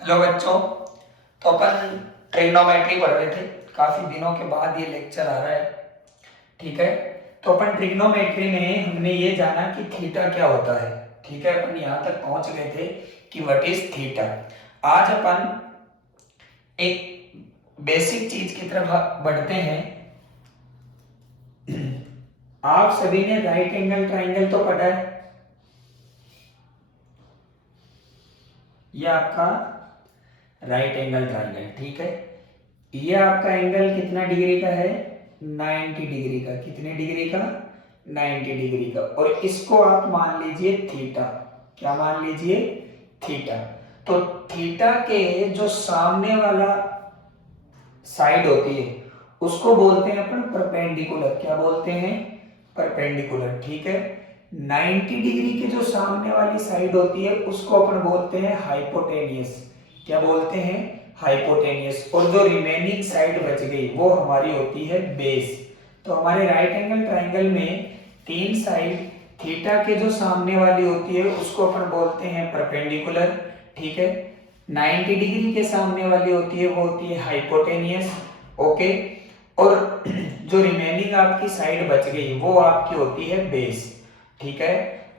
Hello बच्चों। तो अपन trigonometry पढ़ रहे थे, काफी दिनों के बाद ये लेक्चर आ रहा है। ठीक है, तो अपन ट्रिग्नोमेट्री में हमने ये जाना कि थीटा क्या होता है। ठीक है, अपन यहाँ तक पहुंच गए थे कि व्हाट इज थीटा। आज अपन एक बेसिक चीज की तरफ बढ़ते हैं। आप सभी ने राइट एंगल ट्राइंगल तो पढ़ा है। ये आपका राइट एंगल ट्राइंगल, ठीक है। ये आपका एंगल कितना डिग्री का है? 90 डिग्री का। कितने डिग्री का? 90 डिग्री का। और इसको आप मान लीजिए थीटा। क्या मान लीजिए? थीटा। तो थीटा के जो सामने वाला साइड होती है उसको बोलते हैं अपन परपेंडिकुलर। क्या बोलते हैं? परपेंडिकुलर, ठीक है। 90 डिग्री के जो सामने वाली साइड होती है उसको अपन बोलते हैं हाइपोटेनियस। क्या बोलते हैं? हाइपोटेनियस। और जो रिमेनिंग साइड बच गई वो हमारी होती है बेस। तो हमारे राइट एंगल ट्राइंगल में तीन साइड थीटा के जो सामने वाली होती है उसको अपन बोलते हैं परपेंडिकुलर, ठीक है। 90 डिग्री के सामने वाली होती है वो होती है हाइपोटेनियस, ओके। और जो रिमेनिंग आपकी साइड बच गई वो आपकी होती है बेस, ठीक है।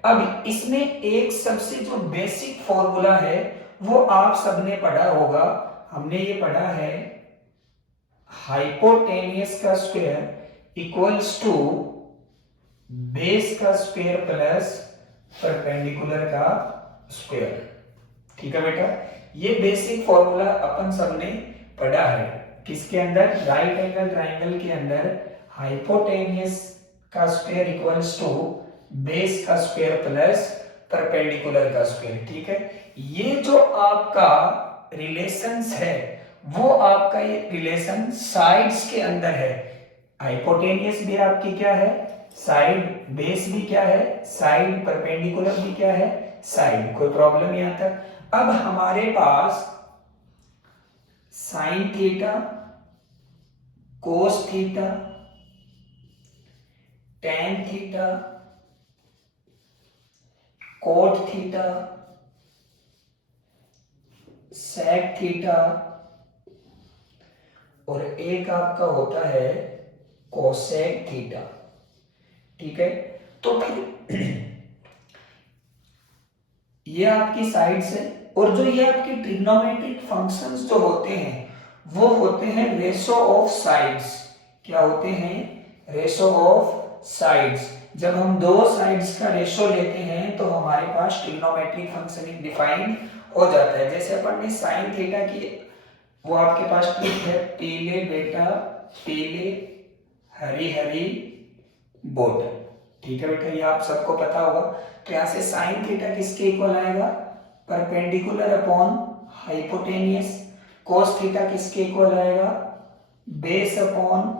अब इसमें एक सबसे जो बेसिक फॉर्मूला है वो आप सबने पढ़ा होगा। हमने ये पढ़ा है हाइपोटेनियस का स्क्वायर इक्वल्स टू बेस का स्क्वायर प्लस परपेंडिकुलर का स्क्वायर, ठीक है बेटा। ये बेसिक फॉर्मूला अपन सबने पढ़ा है। किसके अंदर? राइट एंगल ट्राइंगल के अंदर हाइपोटेनियस का स्क्वायर इक्वल्स टू बेस का स्क्वायर प्लस परपेंडिकुलर का स्क्वायर, ठीक है। ये जो आपका रिलेशंस है वो आपका ये रिलेशन साइड्स के अंदर है। हाइपोटेनियस भी आपकी क्या है? साइड। बेस भी क्या है? साइड। परपेंडिकुलर भी क्या है? साइड। कोई प्रॉब्लम यहां तक? अब हमारे पास sine theta, cos theta, tan theta, cot theta, sec theta और एक आपका होता है कोसेक थीटा, ठीक है। तो फिर ये आपकी साइड्स है। और जो ये आपके ट्रिग्नोमेट्रिक फंक्शंस जो होते हैं वो होते हैं रेशो ऑफ साइड्स। क्या होते हैं? Ratio of sides. जब हम दो साइड्स का रेशो लेते हैं तो हमारे पास ट्रिग्नोमेट्रिक फंक्शन डिफाइंड हो जाता है। जैसे अपन ने साइन थीटा की, वो आपके पास ट्रिक है, पीले बेटा पीले, हरी हरी बोट, ठीक है बेटा। ये आप सबको पता होगा। तो यहां से साइन थीटा किसके इक्वल आएगा? Perpendicular upon hypotenuse. Cos theta किसके इक्वल आएगा? बेस अपॉन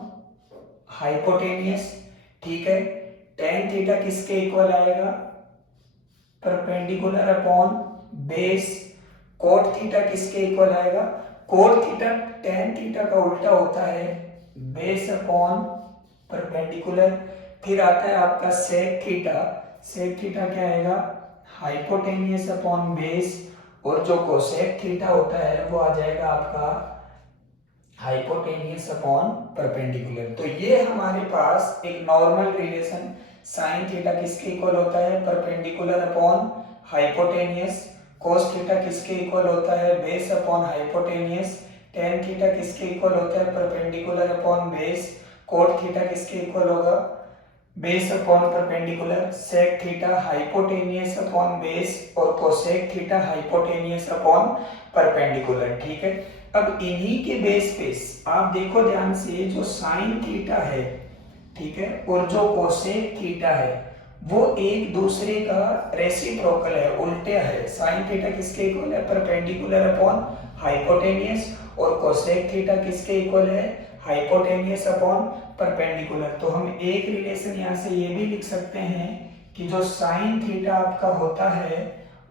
हाइपोटेनियस, ठीक है। टेन थीटा किसके इक्वल आएगा? Perpendicular upon base. Cot theta किसके इक्वल आएगा? कोट थीटा टेन थीटा का उल्टा होता है, बेस अपॉन परपेंडिकुलर। फिर आता है आपका सेक थीटा। सेक थीटा क्या आएगा? Hypotenuse upon base. और जो कोसेक थीटा होता है वो आ जाएगा आपका हाइपोटेनियस अपॉन परपेंडिकुलर। तो ये हमारे पास एक नॉर्मल रिलेशन, साइन थीटा किसके इक्वल होता है? Perpendicular upon hypotenuse. Cos theta किसके इक्वल होता है? Base upon hypotenuse. Tan theta किसके इक्वल होता है? Perpendicular upon base. Cot theta किसके इक्वल होगा? Base upon perpendicular. Sec theta hypotenuse upon base और cosec theta hypotenuse upon perpendicular, ठीक है। अब इन्हीं के बेस पे आप देखो ध्यान से, जो साइन थीटा है, ठीक है, और जो कोसेक थीटा है वो एक दूसरे का रेसिप्रोकल है, उल्टे है। साइन थीटा किसके इक्वल है? Perpendicular upon hypotenuse. और कोसेक थीटा किसके इक्वल है? Hypotenuse upon perpendicular. तो हम एक रिलेशन यहां से ये भी लिख सकते हैं कि जो साइन थीटा आपका होता है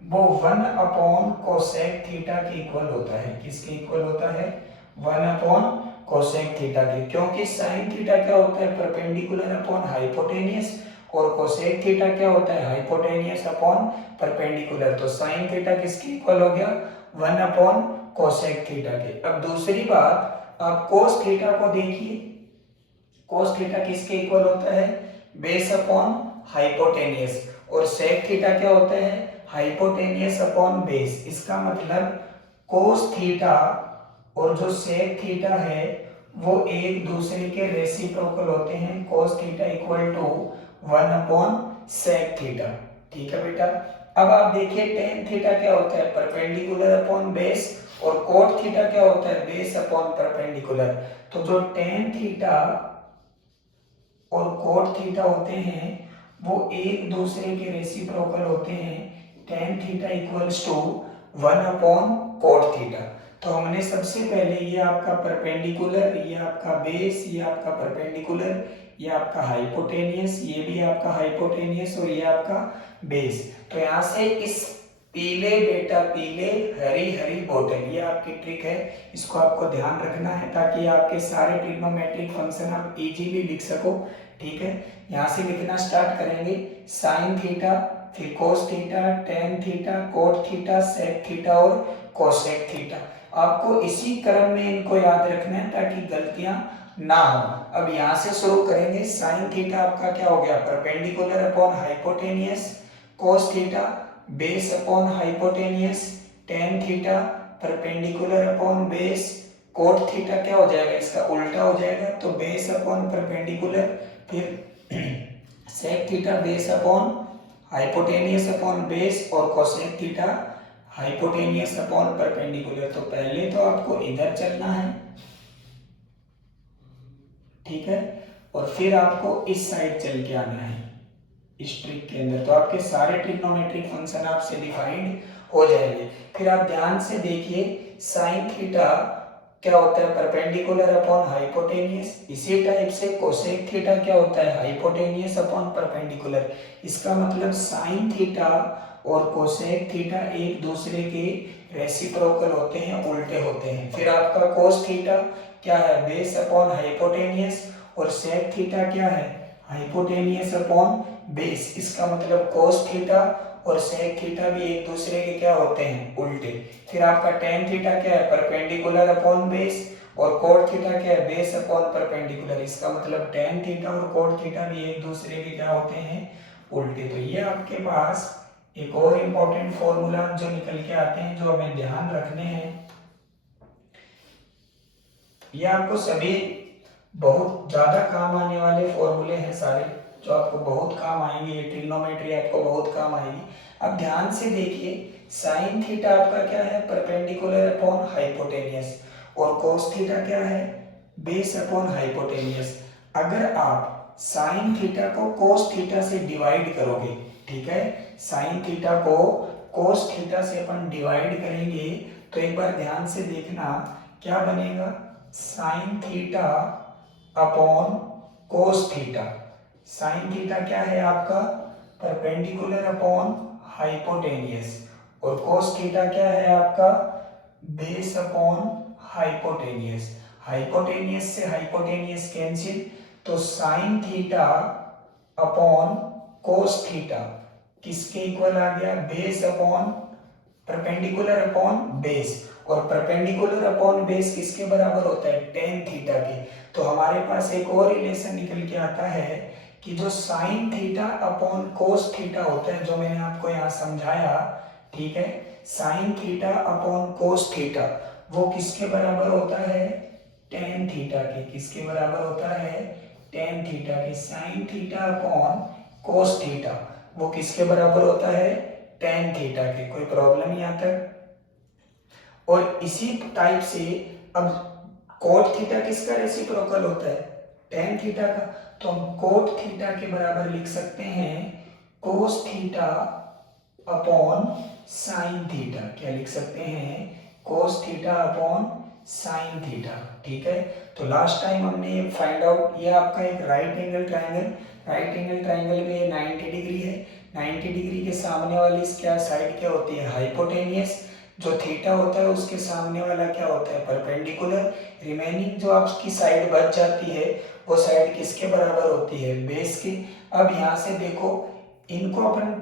वो 1 अपॉन कोसेक थीटा के इक्वल होता है। किसके इक्वल होता है? 1 अपॉन कोसेक थीटा के। क्योंकि साइन थीटा क्या होता है? Perpendicular upon hypotenuse. और कोसेक थीटा क्या होता है? Hypotenuse upon perpendicular. तो साइन थीटा किसके इक्वल हो गया? 1 अपॉन कोसेक थीटा के। अब दूसरी बात, आप कोस थीटा को देखिए, कोस थीटा किसके इक्वल होता है, बेस अपॉन हाइपोटेनियस, और सेक थीटा क्या होता है, हाइपोटेनियस अपॉन बेस। इसका मतलब कोस थीटा और जो सेक थीटा है वो एक दूसरे के रेसिप्रोकल होते हैं। Cos theta equal to 1 upon sec theta. ठीक है बेटा। अब आप देखिए टेन थीटा क्या होता है, परपेंडिकुलर अपॉन बेस, और कोट थीटा क्या होता है, बेस अपॉन परपेंडिकुलर। तो जो टेन थीटा और कोट थीटा होते हैं वो एक दूसरे के रेसिप्रोकल होते हैं। Tan theta equals to 1 upon cot theta. तो हमने सबसे पहले ये आपका परपेंडिकुलर, ये आपका बेस, ये आपका परपेंडिकुलर, ये आपका हाइपोटेनियस, ये भी आपका हाइपोटेनियस, और ये आपका बेस। तो यहाँ से इस पीले बेटा पीले, हरी हरी बोतल, ये आपकी ट्रिक है, इसको आपको ध्यान रखना है ताकि आपके सारे ट्रिग्नोमेट्रिक फंक्शन आप इजीली लिख सको। ठीक है, यहाँ से लिखना स्टार्ट करेंगे, साइन थीटा, फिर cos theta, tan theta, cot theta, sec theta और कोसेक थीटा। आपको इसी क्रम में इनको याद रखना है ताकि गलतियां ना हो। अब यहाँ से शुरू करेंगे, साइन थीटा आपका क्या हो गया, perpendicular upon hypotenuse, cos theta base upon hypotenuse, tan theta perpendicular upon base, cot theta क्या हो जाएगा, इसका उल्टा हो जाएगा, तो बेस अपॉन परपेंडिकुलर, फिर sec theta base upon hypotenuse upon base, और cosec theta hypotenuse upon perpendicular. तो पहले तो आपको इधर चलना है, ठीक है, और फिर आपको इस साइड चल के आना है इस ट्रिक के अंदर। तो आपके सारे ट्रिग्नोमेट्रिक फंक्शन आपसे डिफाइंड हो जाएंगे। फिर आप ध्यान से देखिए, साइन थीटा क्या होता है, परपेंडिकुलर अपॉन हाइपोटेनियस। इसी टाइप से कोसेक थीटा क्या होता है, हाइपोटेनियस अपॉन परपेंडिकुलर। इसका मतलब साइन थीटा और कोसेक थीटा एक दूसरे के रेसिप्रोकल होते हैं, उल्टे होते हैं। फिर आपका कोस थीटा क्या है, बेस अपॉन हाइपोटेनियस, और सेक थीटा क्या है, हाइपोटेनियस अपॉन बेस। इसका मतलब कोस थीटा और सेक थीटा भी एक दूसरे के क्या होते हैं, उल्टे। फिर आपका टेन थीटा क्या है, परपेंडिकुलर अपॉन बेस, और कोट थीटा क्या है, बेस अपॉन परपेंडिकुलर। इसका मतलब टेन थीटा और कोट थीटा भी एक दूसरे के क्या होते हैं, उल्टे। तो ये आपके पास एक और इम्पोर्टेंट फॉर्मूला जो निकल के आते हैं, जो हमें ध्यान रखने हैं। ये आपको सभी बहुत ज्यादा काम आने वाले फॉर्मूले हैं सारे, जो आपको बहुत काम आएंगे, ये ट्रिग्नोमेट्री आपको बहुत काम आएगी। अब ध्यान से देखिए, साइन थीटा आपका क्या है, परपेंडिकुलर अपॉन हाइपोटेनियस, और कोस थीटा क्या है, बेस अपॉन हाइपोटेनियस। अगर आप साइन थीटा को कोस थीटा से डिवाइड करोगे, ठीक है, साइन थीटा को कोस थीटा से अपन डिवाइड करेंगे, तो एक बार ध्यान से देखना क्या बनेगा, sine theta upon cos theta. Sine theta क्या है आपका, परपेंडिकुलर अपॉन हाइपोटेनियस, और कोस थीटा क्या है आपका, बेस अपॉन हाइपोटेनियस। हाइपोटेनियस से हाइपोटेनियस कैंसिल, तो साइन थीटा अपॉन कोस थीटा किसके इक्वल आ गया, base upon perpendicular upon base, और परपेंडिकुलर अपॉन बेस किसके बराबर होता है, टेन थीटा के। तो हमारे पास एक और रिलेशन निकल के आता है कि जो sine theta upon cos theta होता है, जो मैंने आपको यहाँ समझाया, ठीक है, sine theta upon cos theta वो किसके बराबर होता है, टेन थीटा के। किसके बराबर होता है, टेन थीटा के। Sine theta upon cos theta वो किसके बराबर होता है, टेन थीटा के। कोई प्रॉब्लम यहाँ तक। और इसी टाइप से अब कोट थीटा किसका रेसिप्रोकल होता है, टेन थीटा का। तो हम कोट थीटा के बराबर लिख सकते हैं cos theta upon sine theta. क्या लिख सकते हैं, cos theta upon sine theta. ठीक है, तो लास्ट टाइम हमने फाइंड आउट, ये आपका एक right angle triangle, right angle triangle में 90 डिग्री है। 90 डिग्री के सामने वाली क्या साइड क्या होती है, हाइपोटेनियस। जो थीटा होता है उसके सामने वाला क्या होता है, परपेंडिकुलर। रिमेनिंग जो आपकी साइड बच जाती है वो साइड किसके बराबर होती है, बेस की। अब यहाँ से देखो, इनको अपन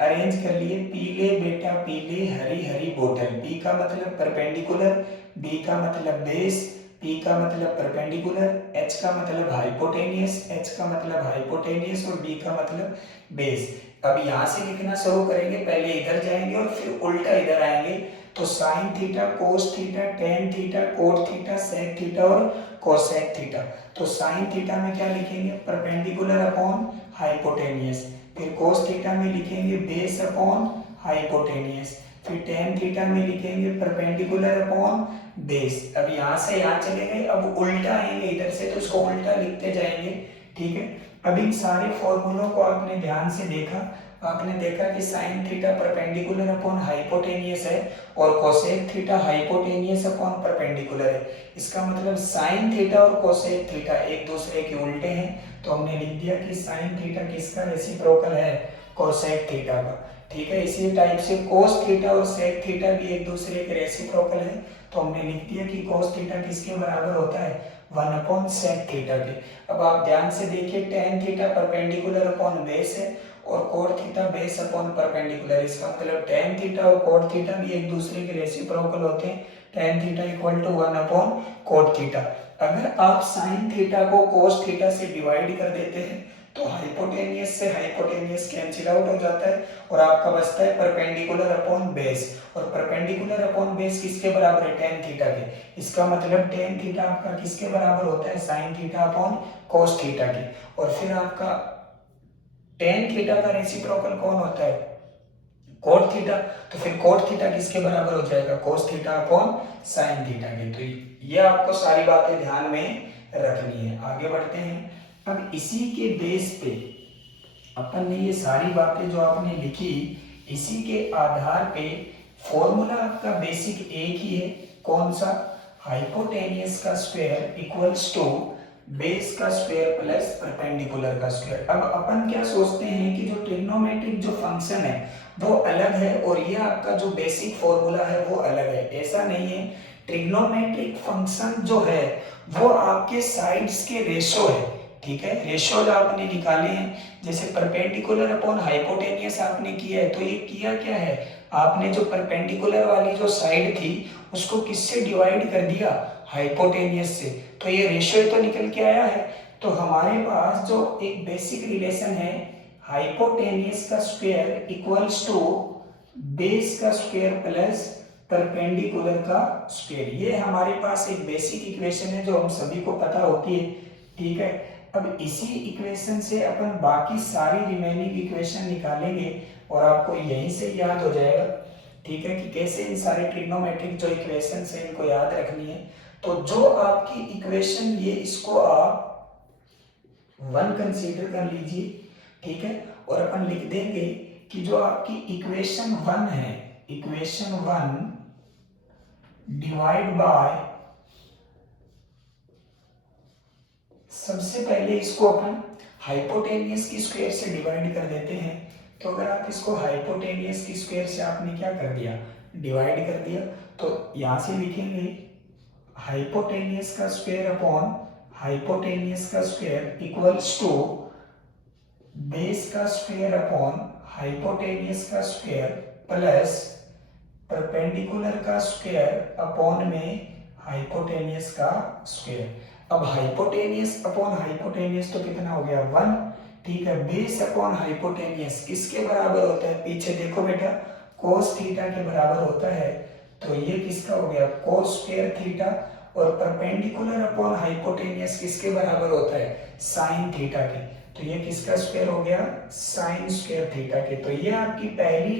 अरेंज कर लिए, पीले बेटा पीले हरी हरी बोतल। पी का मतलब परपेंडिकुलर, बी का मतलब बेस, पी का मतलब परपेंडिकुलर, एच का मतलब हाइपोटेनियस, एच का मतलब हाइपोटेनियस और बी का मतलब बेस। अब यहाँ से लिखना शुरू करेंगे, पहले इधर जाएंगे और फिर उल्टा इधर आएंगे। तो sine theta, cos theta, tan theta, cot theta, sec theta और कोसेक थीटा। तो साइन थीटा में क्या लिखेंगे, परपेंडिकुलर अपॉन हाइपोटेनियस। फिर कोस थीटा में लिखेंगे बेस अपॉन हाइपोटेनियस। फिर टेन थीटा में लिखेंगे परपेंडिकुलर अपॉन बेस। अब यहाँ से यहाँ चले गए, अब उल्टा आएंगे इधर से, तो उसको उल्टा लिखते जाएंगे। ठीक है, अब इन सारे फॉर्मूलों को आपने ध्यान से देखा, आपने देखा कि sine theta perpendicular upon hypotenuse है और cosec theta hypotenuse upon perpendicular है। इसका मतलब साइन थीटा और कोसेक थीटा एक दूसरे के उल्टे हैं। तो हमने लिख दिया कि साइन थीटा किसका रेसिप्रोकल है, कोसेक थीटा का। ठीक है, इसी टाइप से कोस थीटा और सेक थीटा भी एक दूसरे के रेसिप्रोकल है। तो हमने लिख दिया कि कोस थीटा किसके बराबर होता है, 1 अपॉन सेक थीटा के। अब आप ध्यान से देखिए, tan theta perpendicular upon base है और cot theta base upon perpendicular. इसका मतलब टेन थीटा और कोट थीटा भी एक दूसरे के रेसिप्रोकल होते हैं। Tan theta equal to 1 upon cot theta. अगर आप साइन थीटा को कोस थीटा से डिवाइड कर देते हैं तो हाइपोटेनियस से हाइपोटेनियस कैंसिल आउट हो जाता है और आपका बचता है परपेंडिकुलर अपॉन बेस। और परपेंडिकुलर अपॉन बेस किसके बराबर है, टेन थीटा के। इसका मतलब टेन थीटा आपका किसके बराबर होता है, sine theta upon cos theta के। और फिर आपका टेन थीटा का रेसिप्रोकल कौन होता है, कोट थीटा। तो फिर कोट थीटा किसके बराबर हो जाएगा, cos theta upon sine theta के। तो ये आपको सारी बातें ध्यान में रखनी है। आगे बढ़ते हैं। अब इसी के बेस पे अपन ने ये सारी बातें जो आपने लिखी, इसी के आधार पे फॉर्मूला आपका बेसिक एक ही है। कौन सा, हाइपोटेनियस का स्क्वायर इक्वल्स टू बेस का स्क्वायर प्लस परपेंडिकुलर का स्क्वायर। अब अपन क्या सोचते हैं कि जो ट्रिग्नोमेट्रिक जो फंक्शन है वो अलग है और ये आपका जो बेसिक फॉर्मूला है वो अलग है। ऐसा नहीं है, ट्रिग्नोमेट्रिक फंक्शन जो है वो आपके साइड्स के रेशो है। ठीक है, रेशोज आपने निकाले हैं, जैसे परपेंडिकुलर अपॉन हाइपोटेनियस आपने किया है, तो ये किया क्या है, आपने जो परपेंडिकुलर वाली जो साइड थी उसको किससे डिवाइड कर दिया, हाइपोटेनियस से। तो ये रेशियो तो निकल के आया है। तो हमारे पास जो एक बेसिक रिलेशन है, हाइपोटेनियस का स्क्वायर इक्वल्स टू बेस का स्क्वायर प्लस परपेंडिकुलर का स्क्वायर, ये हमारे पास एक बेसिक इक्वेशन है जो हम सभी को पता होती है। ठीक है, अब इसी इक्वेशन से अपन बाकी सारी रिमेनिंग इक्वेशन निकालेंगे और आपको यहीं से याद हो जाएगा। ठीक है, कि कैसे इन सारे ट्रिग्नोमेट्रिक जो इक्वेशन है इनको याद रखनी है। तो जो आपकी इक्वेशन, ये इसको आप 1 कंसीडर कर लीजिए। ठीक है, और अपन लिख देंगे कि जो आपकी इक्वेशन 1 है, इक्वेशन 1 डिवाइड बाय, सबसे पहले इसको अपन हाइपोटेनियस की स्क्वायर से डिवाइड कर देते हैं। तो अगर आप इसको हाइपोटेनियस की स्क्वायर से आपने क्या कर दिया, डिवाइड कर दिया, तो यहां से लिखेंगे हाइपोटेनियस का स्क्वायर अपॉन हाइपोटेनियस का स्क्वायर इक्वल्स टू बेस का स्क्वायर अपॉन हाइपोटेनियस का स्क्वायर प्लस परपेंडिकुलर का स्क्वायर अपॉन में हाइपोटेनियस का स्क्वायर। अब हाइपोटेनियस अपॉन हाइपोटेनियस तो कितना हो गया, 1। ठीक है, बेस अपॉन हाइपोटेनियस किसके बराबर होता है, पीछे देखो बेटा, कोस थीटा के बराबर होता है। तो ये किसका हो गया, कोस स्क्वायर थीटा। और परपेंडिकुलर अपॉन हाइपोटेनियस किसके बराबर होता है, साइन थीटा के। तो ये किसका स्क्वायर हो गया, साइन स्क्वायर थीटा के। तो ये आपकी पहली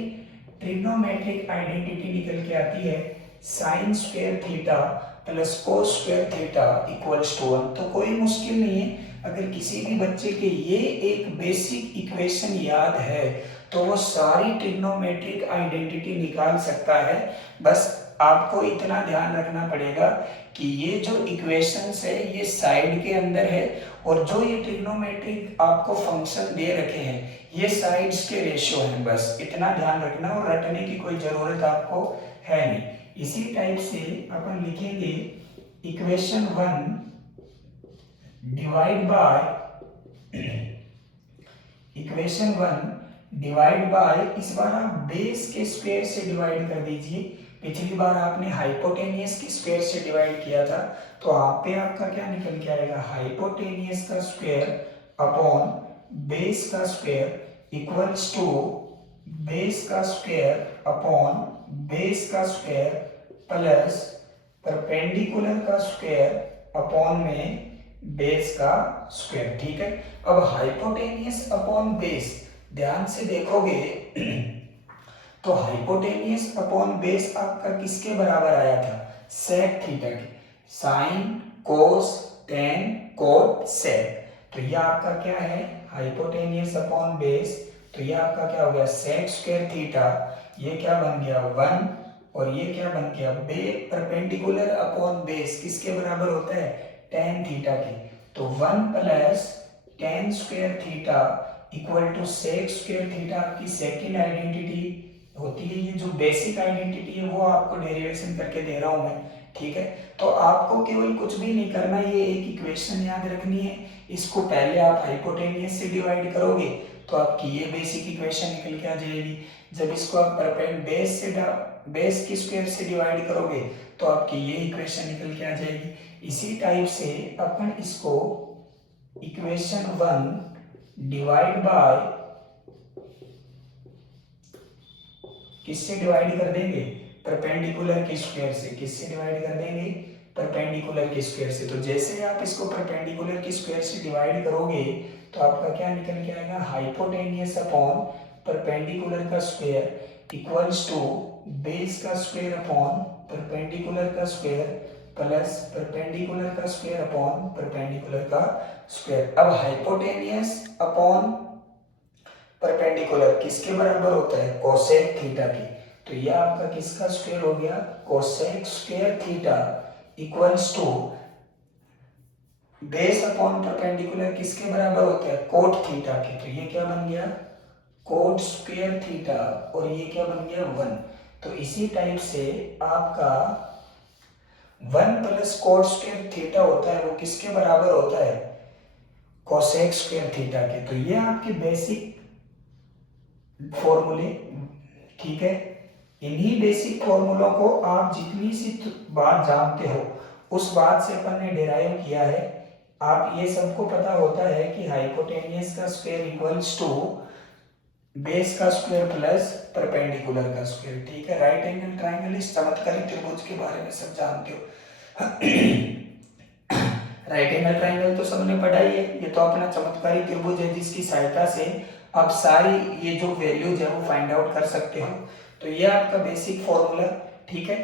ट्रिग्नोमेट्रिक आइडेंटिटी निकल के आती है, sine square theta plus cos square theta equals to 1। तो कोई मुश्किल नहीं है, अगर किसी भी बच्चे के ये एक बेसिक इक्वेशन याद है तो वो सारी ट्रिग्नोमेट्रिक आइडेंटिटी निकाल सकता है। बस आपको इतना ध्यान रखना पड़ेगा कि ये जो इक्वेशंस है ये साइड के अंदर है और जो ये ट्रिग्नोमेट्रिक आपको फंक्शन दे रखे हैं ये साइड्स के रेशियो हैं। बस इतना ध्यान रखना और रटने की कोई ज़रूरत आपको है नहीं। इसी टाइप से अपन लिखेंगे equation 1 divide by equation 1 divide by, इस बार आप बेस के स्क्वायर से डिवाइड कर दीजिए। पिछली बार आपने हाइपोटेनियस के स्क्वायर से डिवाइड किया था, तो आप पे आपका क्या निकल के आएगा, हाइपोटेनियस का स्क्वायर अपॉन बेस का स्क्वायर इक्वल्स टू बेस का स्क्वायर अपॉन बेस का स्क्वायर प्लस परपेंडिकुलर का स्क्वायर अपॉन में बेस का स्क्वायर। ठीक है, अब हाइपोटेनियस अपॉन बेस ध्यान से देखोगे तो हाइपोटेनियस अपॉन बेस आपका किसके बराबर आया था, सेक थीटा के, sine cos tan cot sec. तो ये आपका क्या है, हाइपोटेनियस अपॉन बेस, तो ये आपका क्या हो गया, सेक स्क्वायर थीटा, ये क्या बन गया 1, और ये क्या बन गया बे परपेंडिकुलर अपॉन बेस किसके बराबर होता है, टेन थीटा के। तो 1 plus tan square theta equal to sec square theta आपकी सेकंड आइडेंटिटी होती है। ये जो बेसिक आइडेंटिटी है वो आपको डेरिवेशन करके दे रहा हूं मैं। ठीक है, तो आपको केवल कुछ भी नहीं करना, ये एक इक्वेशन याद रखनी है। इसको पहले आप हाइपोटेनियस से डिवाइड करोगे तो आपकी ये बेसिक इक्वेशन निकल के आ जाएगी। जब इसको आप बेस के स्क्वायर से डिवाइड करोगे तो आपकी ये इक्वेशन निकल के आ जाएगी। इसी टाइप से अपन इसको इक्वेशन 1 डिवाइड बाय किससे डिवाइड कर देंगे, परपेंडिकुलर के स्क्वायर से। किससे डिवाइड कर देंगे, परपेंडिकुलर के स्क्वायर से। तो जैसे आप इसको परपेंडिकुलर के स्क्वायर से डिवाइड करोगे तो आपका क्या निकल के आएगा, हाइपोटेनियस अपॉन परपेंडिकुलर का स्क्वायर इक्वल्स टू बेस का स्क्वायर अपॉन परपेंडिकुलर का स्क्वायर प्लस परपेंडिकुलर का स्क्वायर अपॉन परपेंडिकुलर का स्क्वायर। अब हाइपोटेनियस अपॉन परपेंडिकुलर किसके बराबर होता है, कोसेक थीटा की। तो ये आपका किसका स्क्वायर हो गया, cosec square theta equals to base upon perpendicular किसके बराबर होता है, कोट थीटा की। तो ये क्या बन गया, कोट स्क्वायर थीटा, और ये क्या बन गया 1। तो इसी टाइप से आपका 1 प्लस कोट स्क्वायर थीटा होता है, वो किसके बराबर होता है, कोसेक स्क्वायर थीटा के। तो ये आपके बेसिक फॉर्मूले। ठीक है, इन्हीं बेसिक फॉर्मूलों को आप जितनी सी बात जानते हो उस बात से अपन ने डिराइव किया है। आप ये सबको पता होता है कि हाइपोटेनियस का स्क्वायर इक्वल्स टू बेस का स्क्वायर प्लस परपेंडिकुलर का स्क्वायर। ठीक है, राइट एंगल ट्राइंगल इस चमत्कारी त्रिभुज के बारे में सब जानते हो। राइट एंगल ट्राइंगल तो सबने पढ़ा ही है, ये तो अपना चमत्कारी त्रिभुज है जिसकी सहायता से आप सारी ये जो वैल्यूज है वो फाइंड आउट कर सकते हो। तो ये आपका बेसिक फॉर्मूला। ठीक है,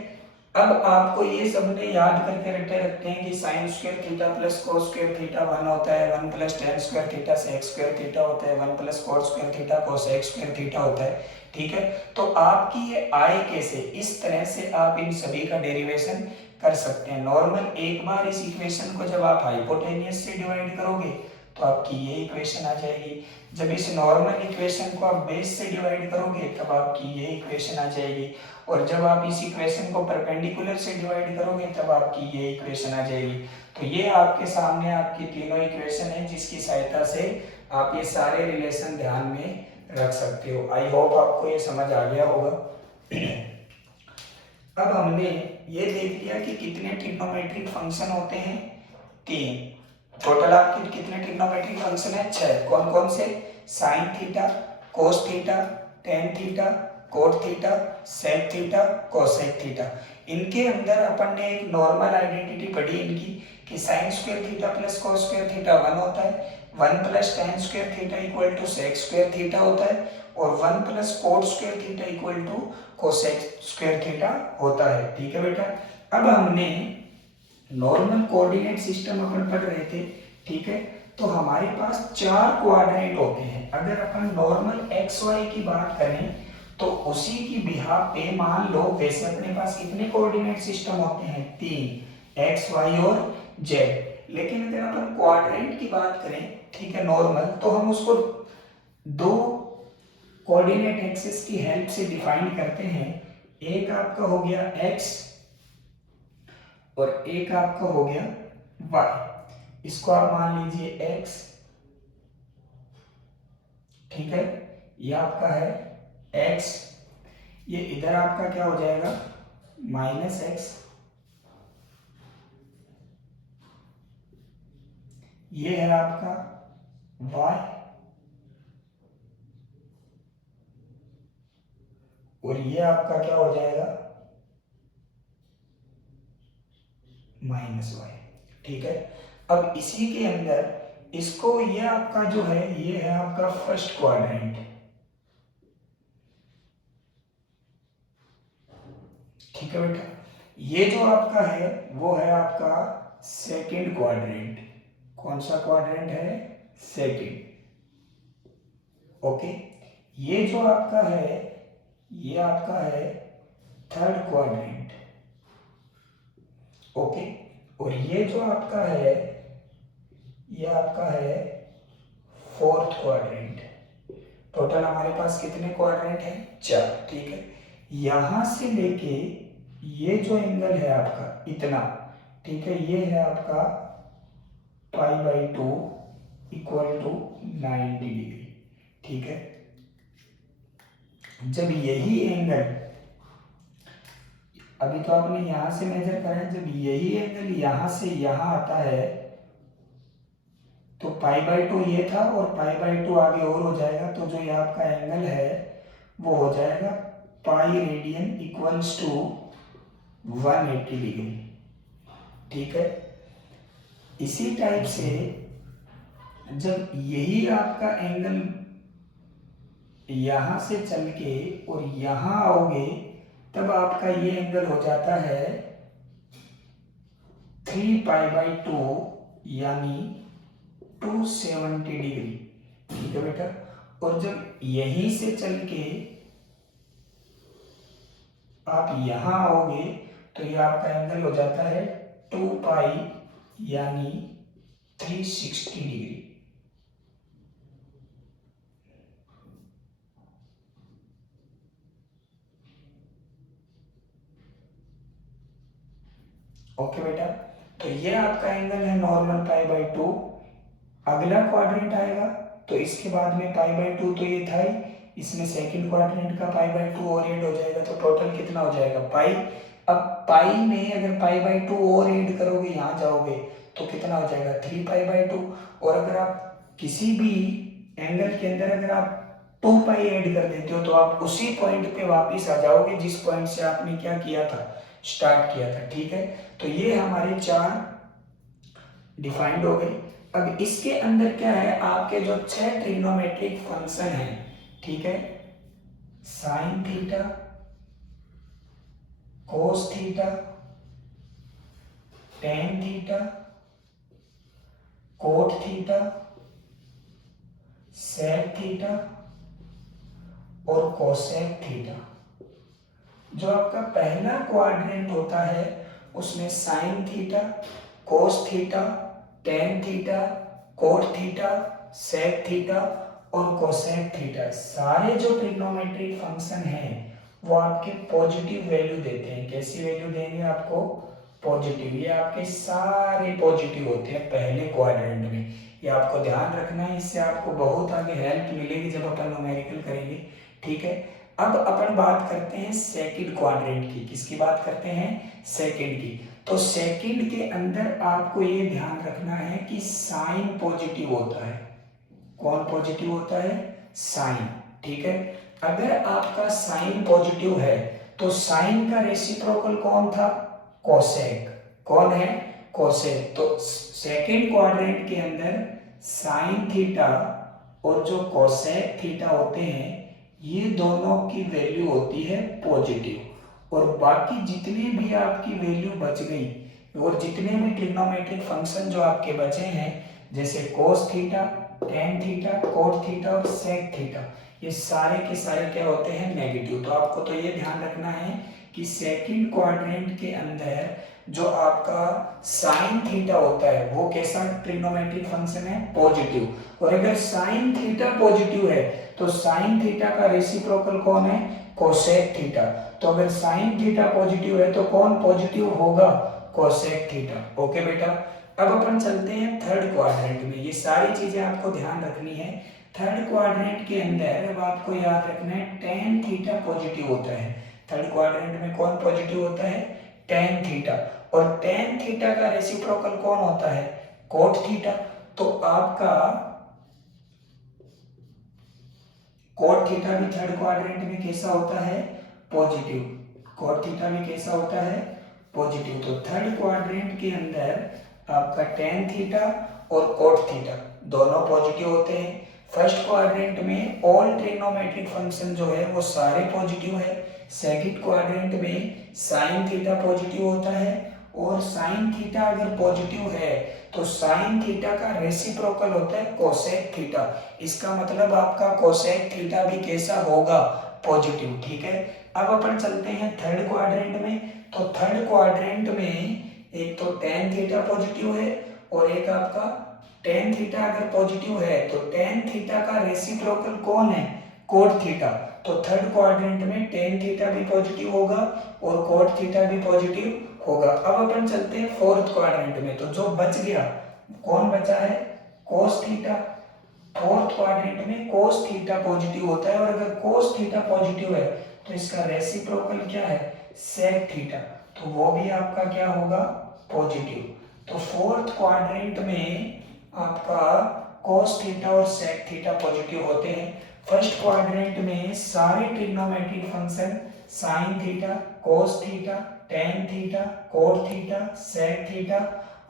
अब आपको ये सबने याद करके रखते हैं कि sine square theta plus cos square theta 1 होता है, 1 plus tan square theta sec square theta होता है, 1 plus cot square theta cosec square theta होता है। ठीक है, तो आपकी ये आए कैसे, इस तरह से आप इन सभी का डेरिवेशन कर सकते हैं। नॉर्मल एक बार इस इक्वेशन को जब आप हाइपोटेनियस से डिवाइड करोगे तो आपकी ये इक्वेशन आ जाएगी। जब इस नॉर्मल इक्वेशन को आप बेस से डिवाइड करोगे तब आपकी ये इक्वेशन आ जाएगी, और जब आप इस इक्वेशन को परपेंडिकुलर से डिवाइड करोगे तब आपकी ये इक्वेशन आ जाएगी। तो ये आपके सामने आपकी तीनों इक्वेशन है जिसकी सहायता से आप ये सारे रिलेशन ध्यान में रख सकते हो। आई होप आपको ये समझ आ गया होगा। अब हमने ये देख लिया कि कितने ट्रिग्नोमेट्रिक फंक्शन होते हैं, 3। टोटल आपके कितने ट्रिग्नोमेट्रिक फंक्शन है, 6। कौन कौन से, sine theta, cos theta, tan theta, cot theta, sec theta, cosec theta. इनके अंदर अपन ने एक नॉर्मल आइडेंटिटी पढ़ी इनकी कि sine square theta plus cos square theta 1 होता है, 1 plus tan square theta equal to sec square theta होता है, और 1 plus cot square theta equal to cosec square theta होता है। ठीक है बेटा, अब हमने नॉर्मल कोऑर्डिनेट सिस्टम अपन पढ़ रहे थे। ठीक है, तो हमारे पास 4 कोऑर्डिनेट होते हैं। अगर अपन नॉर्मल एक्स वाई की बात करें तो उसी की बिहाफ पे मान लो, वैसे अपने पास कितने कोऑर्डिनेट सिस्टम होते हैं, 3, एक्स वाई और जेड। लेकिन अगर अपन क्वाड्रेंट की बात करें, ठीक है, नॉर्मल, तो हम उसको 2 कोऑर्डिनेट एक्सिस की हेल्प से डिफाइन करते हैं। एक आपका हो गया एक्स और एक आपका हो गया y। इसको आप मान लीजिए x, ठीक है, ये आपका है x, ये इधर आपका क्या हो जाएगा -x, ये है आपका y, और ये आपका क्या हो जाएगा -y। ठीक है, अब इसी के अंदर इसको, ये आपका जो है ये है आपका फर्स्ट क्वाड्रेंट। ठीक है बेटा, ये जो आपका है वो है आपका सेकंड क्वाड्रेंट। कौन सा क्वाड्रेंट है? सेकंड। ओके, ये जो आपका है ये आपका है थर्ड क्वाड्रेंट। ओके, और ये जो आपका है ये आपका है फोर्थ क्वाड्रेंट। टोटल हमारे पास कितने क्वाड्रेंट हैं? 4। ठीक है, यहां से लेके ये जो एंगल है आपका इतना, ठीक है, ये है आपका π/2 = 90 डिग्री। ठीक है, जब यही एंगल, अभी तो आपने यहां से मेजर करा है, जब यही एंगल यहां से यहां आता है तो π/2 ये था और π/2 आगे और हो जाएगा, तो जो ये आपका एंगल है वो हो जाएगा पाई रेडियन = 180 डिग्री। ठीक है, इसी टाइप से जब यही आपका एंगल यहां से चल के और यहां आओगे तब आपका ये एंगल हो जाता है 3π/2 यानी 270 डिग्री। ठीक है बेटा, और जब यहीं से चल के आप यहां आओगे तो ये आपका एंगल हो जाता है 2π यानी 360 डिग्री। ओके बेटा, तो ये आपका एंगल है नॉर्मल π/2। अगला क्वाड्रेंट आएगा तो इसके बाद में π/2 तो ये था ही, इसमें सेकंड क्वाड्रेंट का π/2 और ऐड हो जाएगा, तो टोटल कितना हो जाएगा पाई। अब पाई में अगर π/2 और ऐड करोगे, यहाँ जाओगे तो कितना हो जाएगा 3π/2। और अगर आप किसी भी एंगल के अंदर अगर आप 2π ऐड कर देते हो तो आप उसी पॉइंट पे वापिस आ जाओगे जिस पॉइंट से आपने क्या किया था, स्टार्ट किया था। ठीक है, तो ये हमारे 4 डिफाइंड हो गए। अब इसके अंदर क्या है, आपके जो 6 ट्रिग्नोमेट्रिक फंक्शन हैं, ठीक है, sine theta, cos theta, tan theta, cot theta, sec theta और कोसेक थीटा। जो आपका पहला क्वाड्रेंट होता है उसमें sine theta, cos theta, tan theta, cot theta, sec theta और कोसेक थीटा, सारे जो ट्रिग्नोमेट्रिक फंक्शन हैं वो आपके पॉजिटिव वैल्यू देते हैं। कैसी वैल्यू देंगे आपको? पॉजिटिव। ये आपके सारे पॉजिटिव होते हैं पहले क्वाड्रेंट में, ये आपको ध्यान रखना है, इससे आपको बहुत आगे हेल्प मिलेगी जब अपन न्यूमेरिकल करेंगे। ठीक है, अब अपन बात करते हैं सेकंड क्वाड्रेंट की। किसकी बात करते हैं? सेकंड की। तो सेकंड के अंदर आपको ये ध्यान रखना है कि साइन पॉजिटिव होता है। कौन पॉजिटिव होता है? साइन। ठीक है, अगर आपका साइन पॉजिटिव है तो साइन का रेसिप्रोकल कौन था? कोसेक। कौन है? कोसेक। तो सेकंड क्वाड्रेंट के अंदर साइन थीटा और जो कोसेक थीटा होते हैं ये दोनों की वैल्यू होती है पॉजिटिव, और बाकी जितने भी आपकी वैल्यू बच गई और जितने भी ट्रिग्नोमेट्रिक फंक्शन जो आपके बचे हैं जैसे कोस theta, tan theta, cot theta और सेक थीटा, ये सारे के सारे क्या होते हैं? नेगेटिव। तो आपको तो ये ध्यान रखना है कि सेकंड क्वाड्रेंट के अंदर जो आपका साइन थीटा होता है वो कैसा ट्रिग्नोमेट्रिक फंक्शन है? पॉजिटिव। और अगर साइन थीटा पॉजिटिव है तो साइन थीटा का रेसिप्रोकल कौन है? Cosec theta. तो अगर साइन थीटा पॉजिटिव है तो कौन पॉजिटिव होगा? Cosec theta. ओके बेटा, अब अपन चलते हैं थर्ड क्वाड्रेंट में। ये सारी चीजें आपको ध्यान रखनी है। थर्ड क्वाड्रेंट के अंदर अब आपको याद रखना है tan थीटा पॉजिटिव होता है। थर्ड क्वाड्रेंट में कौन पॉजिटिव होता है? tan theta. और tan थीटा का रेसिप्रोकल कौन होता है? cot theta. तो आपका cot थीटा भी थर्ड क्वाड्रेंट में कैसा होता है? पॉजिटिव। cot थीटा भी कैसा होता है? पॉजिटिव। तो थर्ड क्वाड्रेंट के अंदर आपका tan थीटा और cot थीटा दोनों पॉजिटिव होते हैं। फर्स्ट क्वाड्रेंट में ऑल ट्रिग्नोमेट्रिक फंक्शन जो है वो सारे पॉजिटिव है। सेकंड क्वाड्रेंट में साइन थीटा पॉजिटिव होता है, और साइन थीटा अगर पॉजिटिव है तो साइन थीटा का रेसिप्रोकल होता है कोसेक थीटा। इसका मतलब आपका कोसेक थीटा भी कैसा होगा? पॉजिटिव। ठीक है, अब अपन चलते हैं थर्ड क्वाड्रेंट में। तो थर्ड क्वाड्रेंट में एक तो tan थीटा पॉजिटिव है, और एक आपका tan थीटा अगर पॉजिटिव है तो tan थीटा का रेसिप्रोकल कौन है? cot theta. तो थर्ड क्वाड्रेंट में tan थीटा भी पॉजिटिव होगा और cot थीटा भी पॉजिटिव होगा। अब अपन चलते हैं फोर्थ क्वाड्रेंट में। तो जो बच गया, कौन बचा है? cos theta. फोर्थ क्वाड्रेंट में cos थीटा पॉजिटिव होता है, और अगर cos थीटा पॉजिटिव है तो इसका रेसिप्रोकल क्या है? sec theta. तो वो भी आपका क्या होगा? पॉजिटिव। तो फोर्थ क्वाड्रेंट में आपका cos थीटा और sec थीटा पॉजिटिव होते हैं। फर्स्ट क्वाड्रेंट में सारे trigonometric function sin theta, cos theta, tan theta, cot theta, sec theta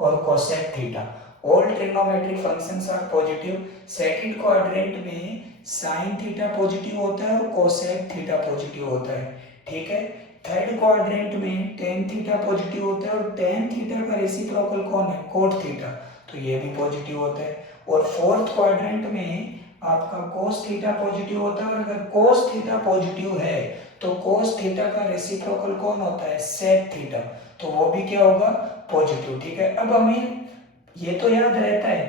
और cosec theta, all trigonometric functions are positive. Second quadrant में sin थीटा पॉजिटिव होता है और cosec थीटा पॉजिटिव होता है। ठीक है, थर्ड क्वाड्रेंट में tan थीटा पॉजिटिव होता है, और tan थीटा का रेसिप्रोकल कौन है? cot theta. तो ये भी पॉजिटिव होता है। और फोर्थ क्वाड्रेंट में आपका cos थीटा पॉजिटिव होता है, और अगर cos थीटा पॉजिटिव है तो cos थीटा का रेसिप्रोकल कौन होता है? sec theta. तो वो भी क्या होगा? पॉजिटिव। ठीक है, अब हमें ये तो याद रहता है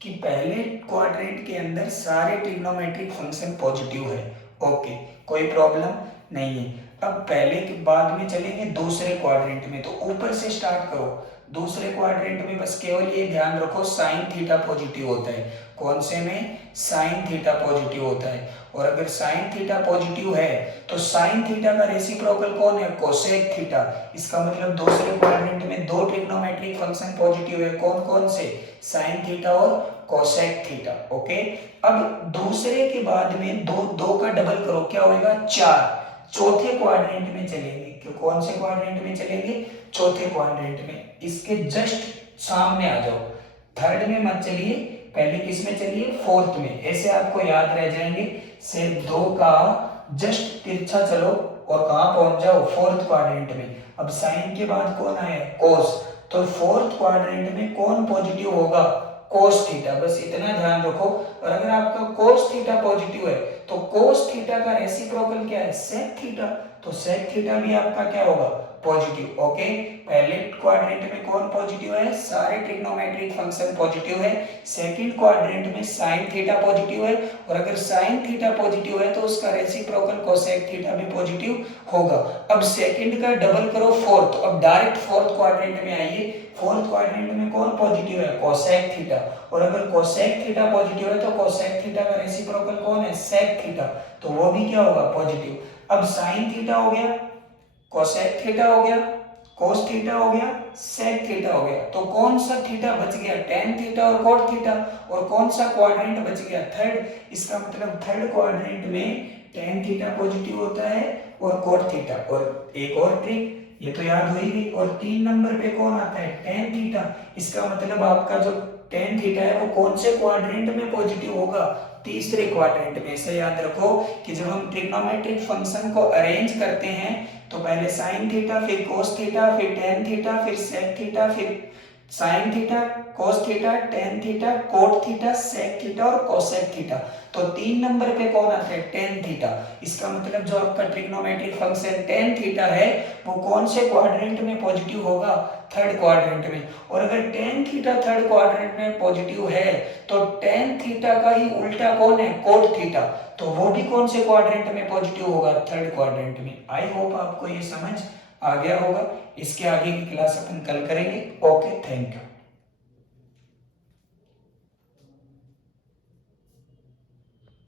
कि पहले क्वाड्रेंट के अंदर सारे ट्रिग्नोमेट्रिक फंक्शन पॉजिटिव है। ओके, कोई प्रॉब्लम नहीं है। अब पहले के बाद में चलेंगे दूसरे क्वाड्रेंट में। तो ऊपर से स्टार्ट करो। दूसरे क्वाड्रेंट में बस केवल ये ध्यान रखो साइन थीटा पॉजिटिव होता है। कौन से में? साइन थीटा पॉजिटिव होता है। और अगर साइन थीटा पॉजिटिव है तो साइन थीटा का रेसिप्रोकल कौन है? Cosec theta. इसका मतलब दूसरे क्वाड्रेंट में दो ट्रिग्नोमेट्रिक फंक्शन पॉजिटिव है। कौन कौन से? साइन थीटा और कोसेक थीटा। ओके, अब दूसरे के बाद में दो दो का डबल करो, क्या होगा? 4। चौथे क्वाड्रेंट में चलेंगे। क्यों? कौन से क्वाड्रेंट में चलेंगे? चौथे क्वाड्रेंट में। इसके जस्ट सामने आ जाओ। थर्ड में मत चलिए, पहले किस में चलिए? फोर्थ में। ऐसे आपको याद रह जाएंगे। से 2 का जस्ट तिरछा चलो और कहां पहुंच जाओ? फोर्थ क्वाड्रेंट में। अब साइन के बाद कौन आया? कोस। तो फोर्थ क्वाड्रेंट में कौन पॉजिटिव होगा? Cos theta. बस इतना ध्यान रखो। और अगर आपका कोस थीटा पॉजिटिव है तो कोस थीटा का रेसिप्रोकल क्या है? Sec theta. तो सेक थीटा भी आपका क्या होगा? पॉजिटिव। ओके, पहले क्वाड्रेंट में कौन पॉजिटिव है? सारे ट्रिग्नोमेट्रिक फंक्शन पॉजिटिव है। सेकंड क्वाड्रेंट में साइन थीटा पॉजिटिव है, और अगर साइन थीटा पॉजिटिव है तो उसका रेसिप्रोकल कोसेक थीटा भी पॉजिटिव होगा। अब सेकंड का डबल करो फोर्थ। अब डायरेक्ट फोर्थ क्वाड्रेंट में आइए। फोर्थ क्वाड्रेंट में कौन पॉजिटिव है? Cosec theta. और अगर कोसेक थीटा पॉजिटिव है तो कोसेक थीटा का रेसिप्रोकल कौन है? Sec theta. तो वो भी क्या होगा? पॉजिटिव। अब साइन थीटा हो गया, कोसेक थीटा हो गया, कोस थीटा हो गया, सेक थीटा हो गया। तो कौन सा थीटा बच गया? tan थीटा और cot थीटा। और कौन सा क्वाड्रेंट बच गया? थर्ड। इसका मतलब थर्ड क्वाड्रेंट में tan थीटा पॉजिटिव होता है और cot थीटा। और एक और ट्रिक, ये तो याद हो ही गई। और 3 नंबर पे कौन आता है? tan theta. इसका मतलब आपका जो tan थीटा है वो कौन से क्वाड्रेंट में पॉजिटिव होगा? तीसरे क्वाड्रेंट में। ऐसे याद रखो कि जब हम ट्रिग्नोमेट्रिक फंक्शन को अरेंज करते हैं तो पहले साइन थीटा, फिर कोस थीटा, फिर tan थीटा, फिर सेक थीटा, फिर sine theta, cos theta, tan theta, cot theta, sec theta और कोसेक थीटा। तो 3 नंबर पे कौन आता है? tan theta. इसका मतलब जो आपका ट्रिग्नोमेट्रिक फंक्शन tan थीटा है वो कौन से क्वाड्रेंट में पॉजिटिव होगा? थर्ड क्वाड्रेंट में। और अगर tan थीटा थर्ड क्वाड्रेंट में पॉजिटिव है तो tan थीटा का ही उल्टा कौन है? Coat theta. तो वो भी कौन से क्वाड्रेंट में पॉजिटिव होगा? थर्ड क्वाड्रेंट में। आई होप आपको ये समझ आ गया होगा। इसके आगे की क्लास अपन कल करेंगे। Okay, thank you.